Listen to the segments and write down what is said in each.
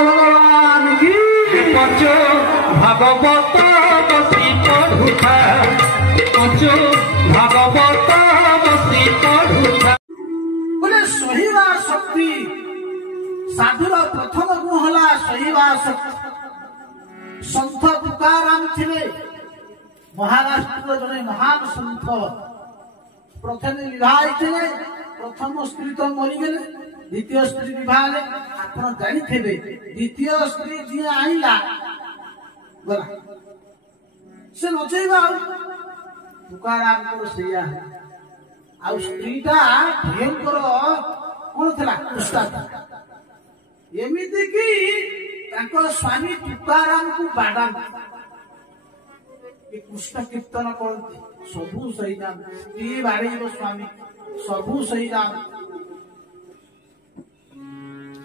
भगवान की पंचो भागवत बसी पढ़ुथा पंचो भागवत बसी पढ़ुथा बोले सहिबा शक्ति साधुर प्रथम गुण हला सहिबा शक्ति संत तुकाराम थिले महाराष्ट्र जने महान संत प्रथम विवाह थे प्रथम स्त्री तो मरीगले द्वितीय स्त्री विवाह आप जानी थे द्वितीय स्त्री जी आईला गला से नचेबा तुकाराम को सैया आ स्त्रीटा भयंकर कौन था कुष्ठा एमती कि स्वामी तुकाराम को बाड़ा कृष्ण कीर्तन करती सबू सही जान स्त्री बाड़ी स्वामी सबू सही जान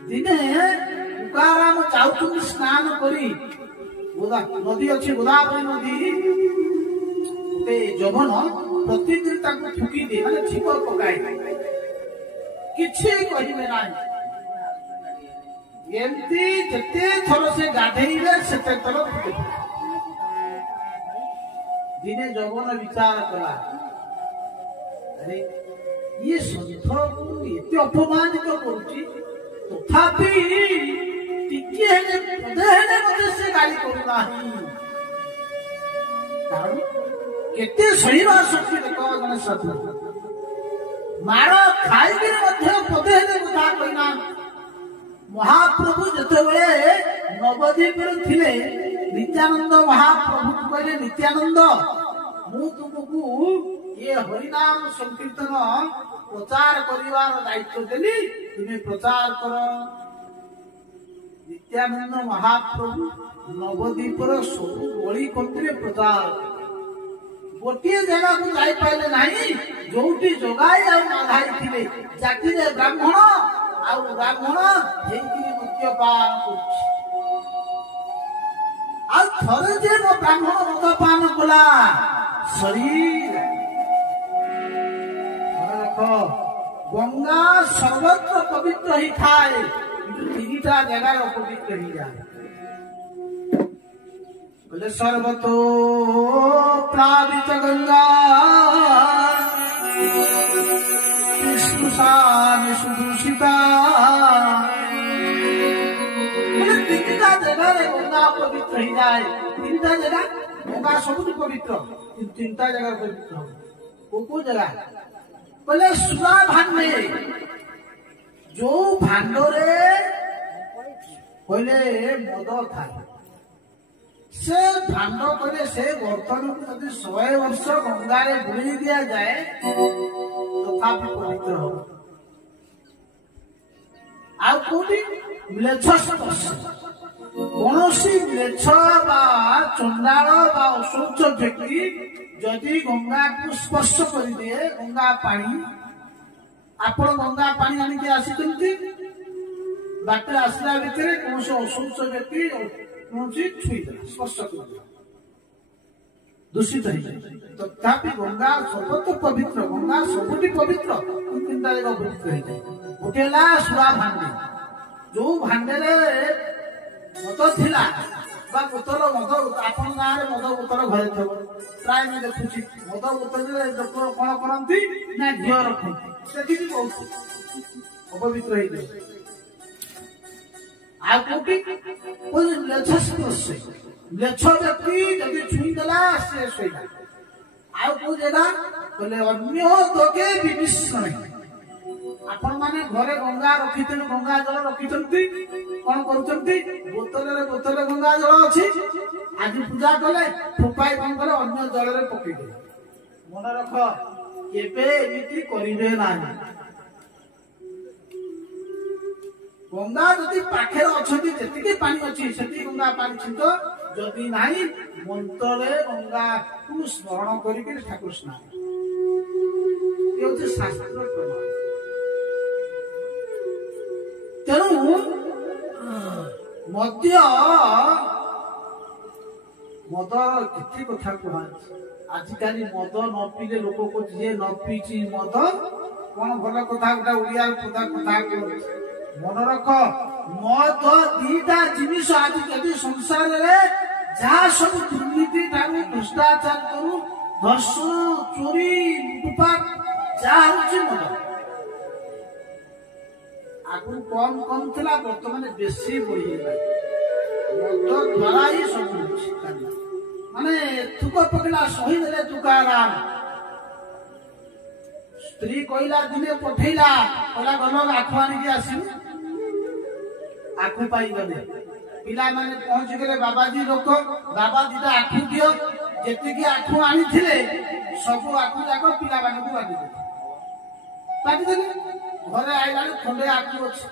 दिने तुकाराम चाहूँ स्नान करी नदी अच्छी गोदावरी नदी गोटे जवन प्रतिदिन फुकी दे मैंने छिप पकाए किसी कहे ना एमती जिते थर से गाधेले से थर फुके दिने जवन विचार कला अरे ये संत को एते अपमानित करुची तथापि टिके हेले मते से गाली करूना कारण केते सहीवा शक्ति देखो जने साधु मारो खाई के मध्य पदे हेले कथा कइना महाप्रभु जतबे नवद्वीप थिले नित्यानंद महाप्रभु कहले नित्यानंद मु तुमको ये हरिनाम संकीर्तन प्रचार करिवार दायित्व देली तुम्हें प्रचार कर नित्यानंद महाप्रभु नवद्वीपर सब गली कंत्री प्रचार गोटे जगह को जाई पाइले नहीं जोटी जोगाई आ माधाई थिले जाति रे ब्राह्मण आ ब्राह्मण हेकी मद्यपान करछि आ थरे जे ब्राह्मण मद्यपान कला शरीर गंगा सर्वत्र पवित्र ही थाए तीनटा जगह पवित्र ही जाए बोले सर्वतो प्लावित गंगा विष्णुषानि सुदूषिता बोले तीनटा जगह गंगा पवित्र ही जाए तीनटा जगह गंगा सबुठ पवित्र तीनटा जगह पवित्र को जगह बोले सुरा भांडे जो भांडरे बोले मद था से भांड करे से बर्तन को यदि 100 वर्ष गंगारे बुड़ी दिया जाए तथापि पवित्र हो आ कोटी म्लेच्छ स्पर्श कौनसी म्लेच्छ बा चंडाल बा अशौच व्यक्ति जदि गंगा को स्पर्श कर दिए गंगा पानी आपण गंगा पानी आनिक आसी बाटे आसला भितर कौन अशौच व्यक्ति कौन छुई स्पर्श कर दूषित तथापि गंगा सर्वत्र पवित्र गंगा सबुठी पवित्र तीनटा जगह पवित्र गोटे सुरा भांडे जो भांडे मद थिला बोतल मद आपण गाँव में मद बोतल घरे थो प्राय मैं देखुची मद बोतल लोक कौन करती ना घी रखती देखी बहुत अपवित्र म्लेच्छ व्यक्ति जदि छुईदेला से शोला आउ जगह बोले अन्य दोगे विमिश्रण आपण माने घरे गंगा रखी गंगा जल रखी कौन करुचंती बोतल गंगा जल अच्छी आज पूजा कले फोपाई कौन कले अन्य जल रे पकईदे मन रख केबे एमिति करिवे नाही गंगा जदि पाखे अच्छी जी पानी अच्छी से गंगा पानी छिंक जदि नाही मंत्र गंगा को स्मरण करके ठाकुर स्नान ये शास्त्र प्रमाण तेणु मद्य मद केते कथा कह आजिकल मद न पीले लोक को जी न पीची मद कौन भल कथा गोटा उड़िया कथा मन रख मद दीटा जिनिस आज जदि संसार रे जहाँ सब दुर्नीति ठारू भ्रष्टाचार करू धर्षण चोरी लुटपाट जहाँ हूँ मद आगु कम कम थिला बर्तमान बेसी बढ़ी मद द्वारा ही सब माने थुक पकड़ा सही देले तुकाराम स्त्री कहला दिने पठेला कहला गलो आखु आनिकी आसी आखु पाई गले पिला माने पहुंच गले बाबाजी लोक बाबा दीटा आखु दियो जेतिकी आखु आनी थिले सब आखु जाको पिला माने को बाटी देले घरे आइला खंडे आखु अछि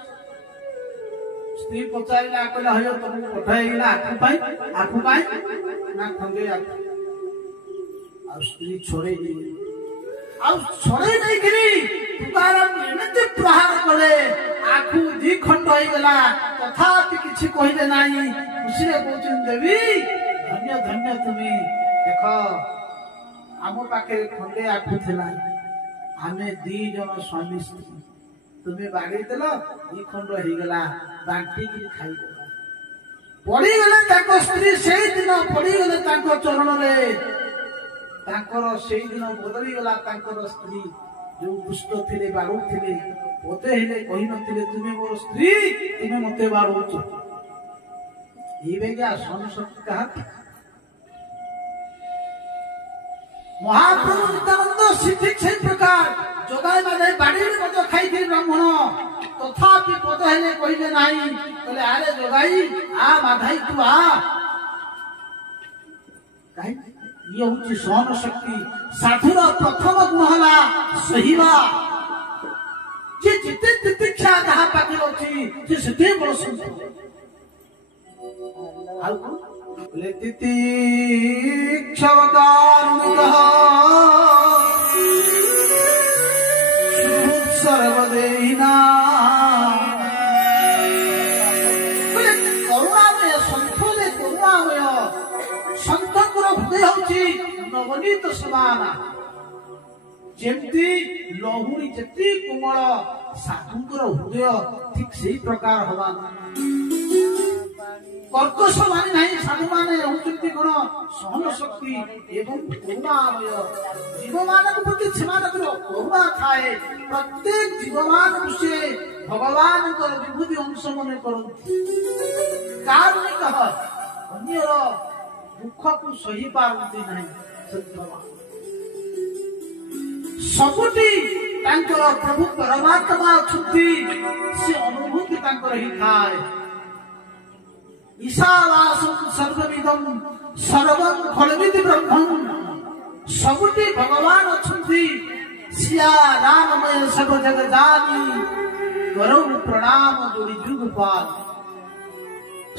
स्त्री पचारिला कहला हयो तुमको पठाइला आखु पाई ना खंडे आखु आ स्त्री छोड़े नहीं गिरी तुकाराम एमती प्रहार कले आखु दी खंड हो गला तथापि किछि कहले नाही खुशी रे कहउछन देवी धन्य धन्य तुम्ही देख आम पाखे खंडे आखु थिला आमे दी जन स्वामी स्त्री तुम्हें बाड़ी देल दी खंड हो गला बांटी की खाई देला पड़ी गले ताको स्त्री सेई दिन पड़ी गले ताको चरण रे तांकर सेई दिन बदली गला तांकर स्त्री जो दुष्ट थिले बाड़ू थिले पोते हेले कहि नथिले तुमे मोर स्त्री तुमे मते बाड़ूच ई बेगा संशक्ति कहा महाप्रभु नित्यानंद सिद्धि छे प्रकार जोगाई माने बाड़ी में मत खाई थी ब्राह्मण तथापि पोते हेले कहिले नाही कहले आरे जोगाई आ माधाई तू आ काई ये हूँ सहन शक्ति साधुर प्रथम गुण है सहीवा जे जिते तितिक्षा जहाँ पाखे अच्छी जे सेते बड़ संत बोले तितिक्षवकारुणिकः सर्वदेहिना बोले करुणामय संतोले करुणामय संतकर हृदय होची नवनीत समान जेमती लहुरी जति कोमल साधुकर हृदय ठीक सही प्रकार हवा कर्कश मानी नहीं साधु माने होचंती गुण सहन शक्ति एवं करुणामय जीव मानक प्रति सेमानकर करुणा थाए प्रत्येक जीव मानक से भगवान को विभूति अंश मने करंती कारुणिक अन्यर दुख को सही पारती नहीं सबुटी तांकर प्रभु परमात्मा छुट्टी से अनुभूति तांकर ही थाए ईशावासं सर्वविदं सर्वं खलविद ब्रह्मं सबुटी भगवान छुट्टी सिया राममय सब जग जानी करो प्रणाम जोड़ी जुगपाल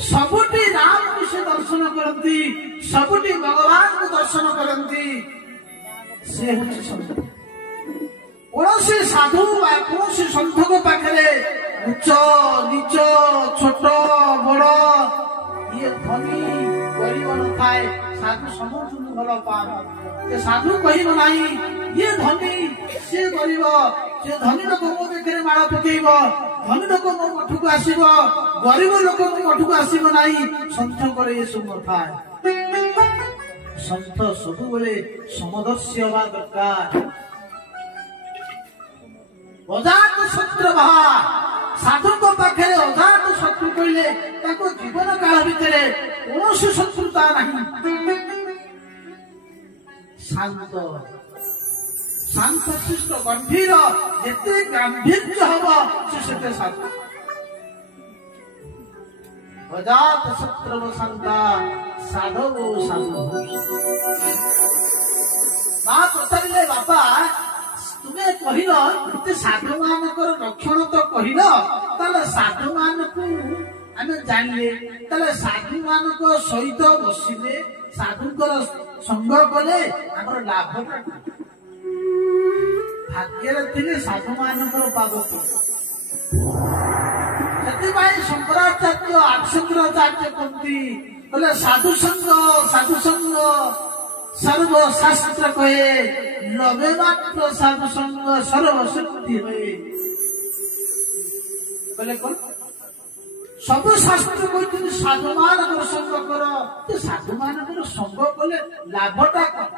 सबुटी राम को से दर्शन करती सबुटी भगवान को दर्शन करती से होची संत कौनसी साधु कौनसी संत को पाखे उच्च नीच छोट बड़ ये धनी गरीब न थाए साधु समस्त भल पान साधु कहब ना ये धनी सी गरीब से धनी लोक मो देखे माड़ पकेब धनी लोक मो मठ को आसब गरीब लोक मो मठ को आसब ना सन्थ करे ये सब थाए सन्थ सब बेले समदर्शी हवा दरकार अजात शत्रु बहा साधु को पाखे अजात शत्रु कहले जीवन काल भितर कौन शत्रुता नहीं शांत शांत शिष्ट गंभीर जिते गांभीर्य हम से साधु अजात शत्रु शांता साधव साधु माँ पचारे बापा तुम्हें कहल साधु मानक लक्षण तो कहल साधु मानक आम जानले साधु मानक सहित बसिले साधुकर संग कले आमर लाभटा भाग्य थे साधु मानक पाद से शंकराचार्य आदिशंकराचार्य कहती बोले साधु संग सर्वशास्त्र कहे लवे मात्र साधु संग सर्वशक्ति हुए बोले कौन सब शास्त्र कहते साधु मान संग कर साधु मान संग कले लाभटा कौन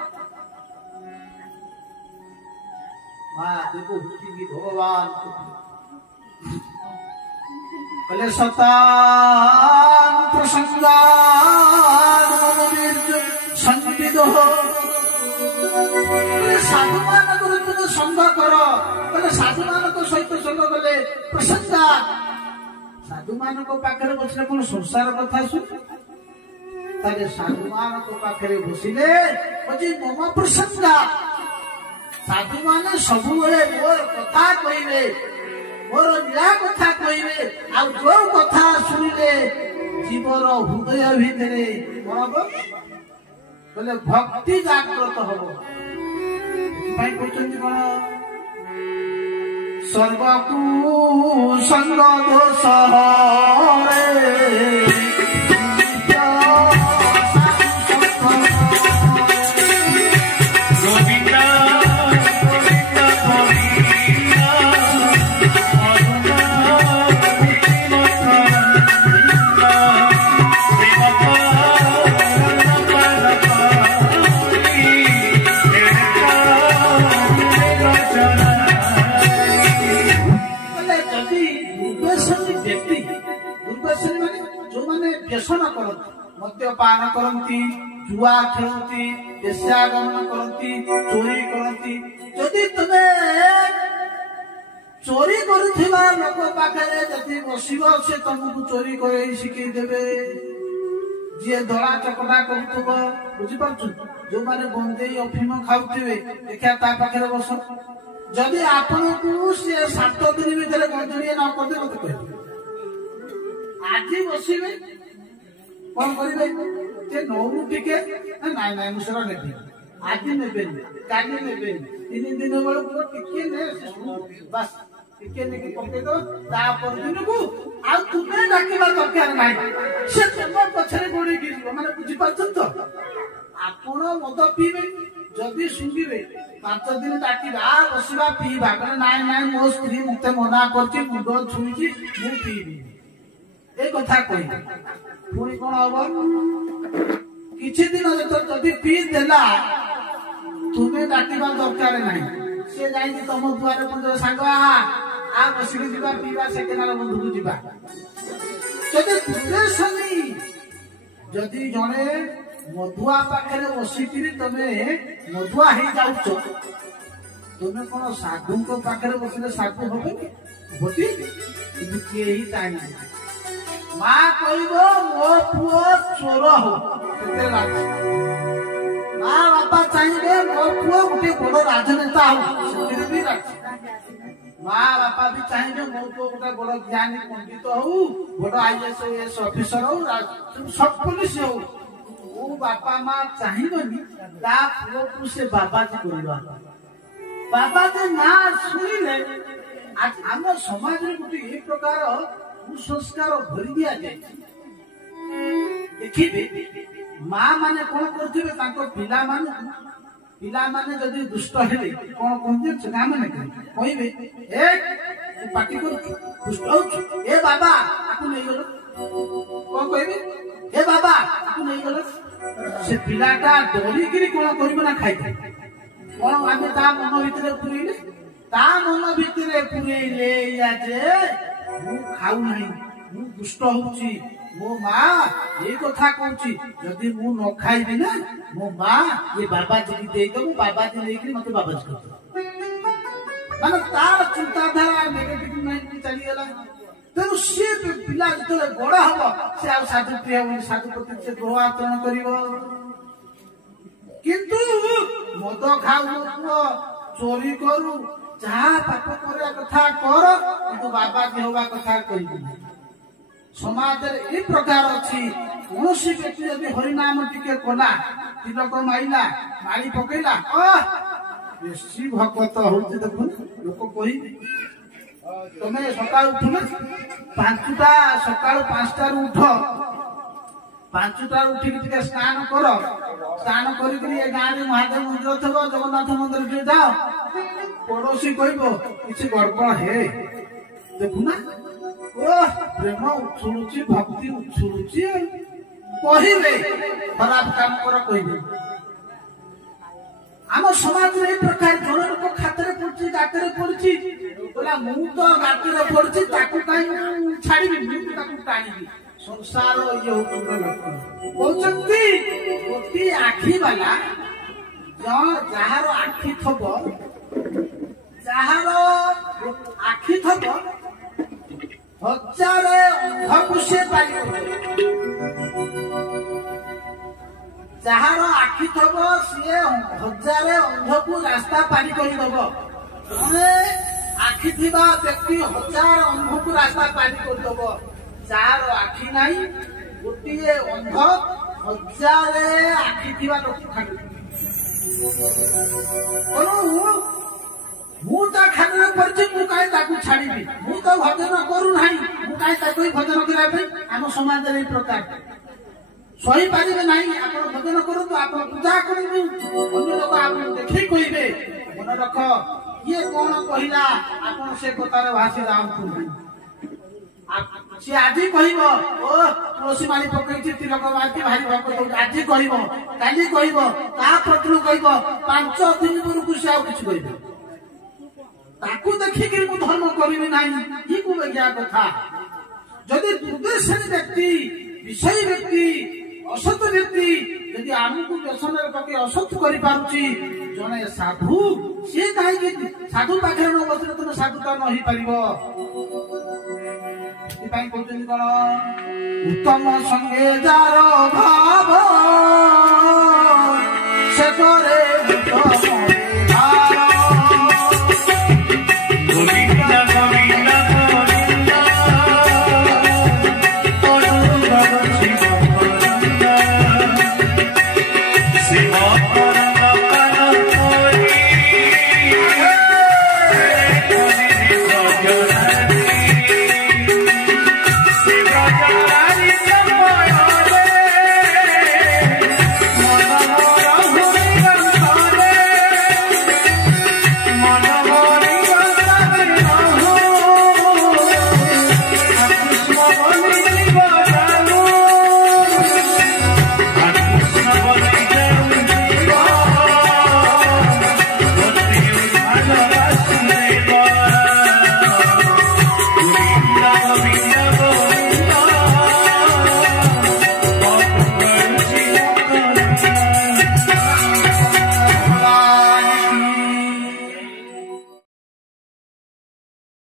भगवान कले स्वतंत्र संविद साधु मान संग कर साधु मान सहित संग कले प्रसंगा साधु मान पाखे बसले कौन संसार कथा शुण साधु मान पाखे बसले मम प्रसंगा साधु मान सब मोर कथा कहे मोर लीला कथा कहे आ जो कथा शुणिले जीवर हृदय भितर बोले भक्ति जागृत हम कहते कौन सर्वकु संग दोष मद्यपान करती जुआ खेलती वेश्यागमन करती चोरी करती जदि तुम्हें चोरी करुवा लोक पाखे जदि बसब से तुमको चोरी कर शिखई देवे जी दला चकटा करुव बुझीपार जो मैंने बंदे अफिम खाऊे देखा पाखे बस जदि आपण को सी 7 दिन भर गंजड़िया न करदे मत कह आज बसवे कौन करेंगे नौ टिके नाई नाई मुझे नेबी आज नेबे काली नेबे 3 दिन बेलू टिके बस टिके नहीं पकड़ दो दिन को तुम्हें डाकवा दरकार ना से तुम पछरे गोड़ी मैंने बुझीपार तो आपण मद पीबे जदि शुंगे 5 दिन डाकवा बसवा पीवा कहना नाई नाई मो स्त्री मत मना कर मुंड छुई मु पीबी ए कथा कही पुणी कौन हम किसी दिन जदि पी देला तुम्हें डाकवा दरकार ना सी जाए तुम दुआरे पुंज सांग आ बसिक जा पीवा सेकेंड बंधु को जा जदि जड़े मधुआ पाखे बसिक तमें मधुआ हो जाऊच तुम्हें कौन साधु पाखे बसले साधु हम कि किए चाहे माँ कह मो पुओ चोर हो माँ बापा चाहिए मो पुओ गोटे बड़ राजनेता हो माँ बापा भी चाहिए मो पुओ गोटे बड़ ज्ञानी पंडित हो बड़ IAS ऑफिसर हो सब पुलिस हो वो बापा माँ चाहिए पुओ को से बाबाजी करवा बाबाजी ना शुणिले आम समाज गोटे ये प्रकार कुसंस्कार भरी दिया जाए देखिए माँ माने कौन करते पिला माने जदि दुष्ट हेले कौन कहते गाँ मैंने कहे पार्टी कर दुष्ट हो ए बाबा आपको नहीं गल कौन कहे ए बाबा आपको नहीं गल से पिलाटा डरिकी कौन कर खाई कौन आम मन भितर पुरेले मन भितर पुरेले खाऊ नहीं मु दुष्ट होउची मो माँ ये कथा कहूची जदि मु न खाइबी ना मो माँ ये बाबाजी की दे दो बाबाजी लेकिन मत बाबाजी कर माने तार चिंताधारा नेगेटिव माइंड चली गला तेणु सी पिला जो बड़ा हम से आ साधु प्रिय साधु प्रति से ग्रह आचरण करिवो किंतु मद खाऊ चोरी करू जहाँ पाप करने कथा कर किंतु बाबाजी हवा कथा कह समाज ये प्रकार अच्छी कौन व्यक्ति जब हरिनाम टिके कला तिलक माइला माड़ी पकेला बेसी भगत हूँ देखु लोक कह तुम सका उठु ना 5टा सका 5टार उठ 5टार उठिक स्नान कर स्नान कर गाँव में महादेव मंदिर थो जगन्नाथ मंदिर जो जाओ पड़ोशी कह किसी गड़बड़ है देखु ना प्रेम उछुलुची भक्ति उछुलुची कहबे खराब काम कर कहबे आम समाज में एक प्रकार जन लोक खातर पड़ी गाତରେ पड़ी बोला मु तो गाତରେ पड़ी कहीं छाड़ी टाणी संसार ये कहते गोटे आखि वाला जार आखि थब जार आखि थब हजार अंध को से पाई जार आखि थब सी हजार अंध को रास्ता पारी करदब आखि थी व्यक्ति हजार अंध को रास्ता पारी करदब जार आखि नहीं गोटे अंध हजार आखि थी लोक खाली खाने पड़ी मुझे छाड़ी मु तो भजन करूना मुझे भजन करने आम समाज में प्रकार सही पारे ना आप भजन करूँ आप पूजा करेंगे अन्य लोग आप देखे कहे मन रख ये कौन कहला आप से कतार भाषी जाऊँ सी आज कह तुलसी माली पकई तिलक मारी भारी भक्त आज कह काली कह 5 दिन पर सी आ कि ताकू देखिक धर्म करी ना ये को बेगिया कथा जदि दुर्देशी व्यक्ति विषयी व्यक्ति असत व्यक्ति यदि आमको व्यसन पकड़ असत कर जड़े साधु सी कहीं साधु पाखे न बसले तुम साधुता नहीं पार कहते कौन उत्तम संगे जार भाव से करे Love